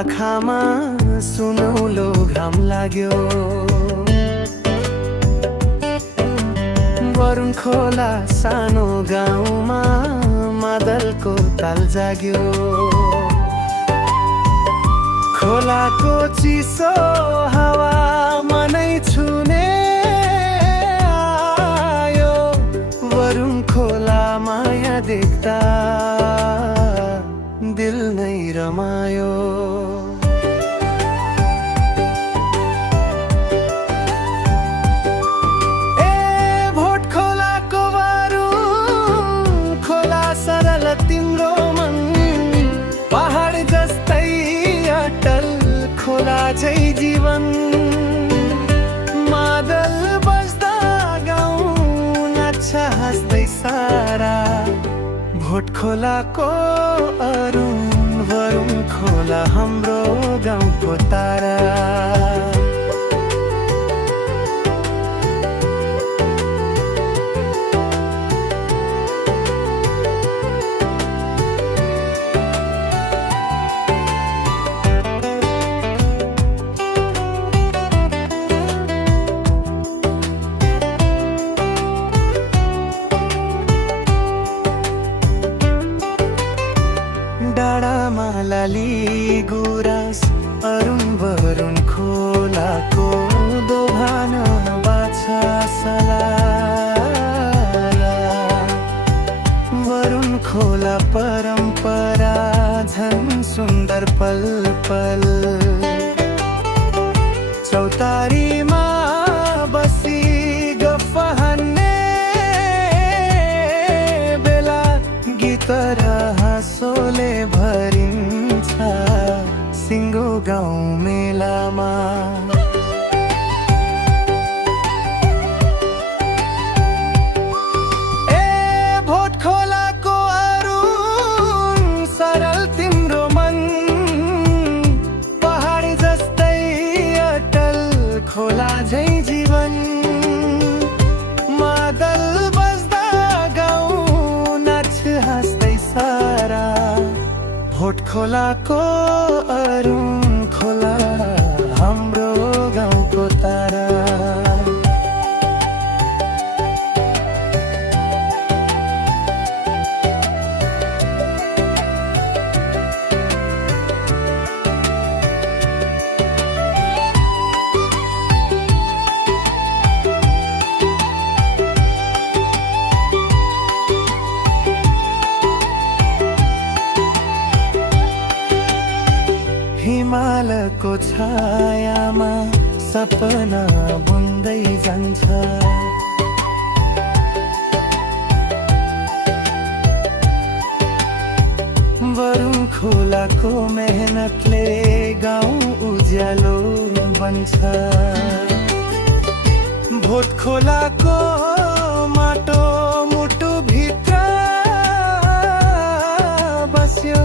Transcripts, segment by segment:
आँखामा सुनौलो घाम लाग्यो। वरुण खोला सानो गाउँमा मादलको ताल जाग्यो। खोलाको चिसो हावा मनै छुने आयो। वरुण खोला माया देख्दा दिल नै रमायो। तिम्रो मन पहाड जस्तै अटल, खोला झै जीवन। मादल बज्दा गाउँ नाच्छ हाँस्दै सारा। भोट खोलाको अरुण, वरुण खोला हाम्रो गाउँको तारा। डाँडामा लाली गुराँस अरुण वरुण खोलाको दोभान बाछा सलाला। वरुण खोला परम्परा झन् सुन्दर पल पल। चौतारीमा बसी गफ हान्ने बेला गीत र हाँसोले भरिन्छ सिङ्गो गाउँ मेलामा। भोट खोलाको अरुण, सरल तिम्रो मन पहाड जस्तै अटल, खोला झै जीवन। मादल बज्दा गाउँ नाच्छ हाँस्दै सारा। भोट खोलाको अरुण खोला हाम्रो गाउँको तारा। हिमालको छायामा सपना बुन्दै जान्छ। वरुण खोलाको मेहनतले गाउँ उज्यालो बन्छ। भोट खोलाको माटो मुटु भित्र बस्यो।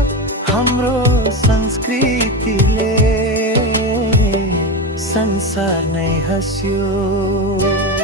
हाम्रो संस्कृतिले संसार नै हस्यो।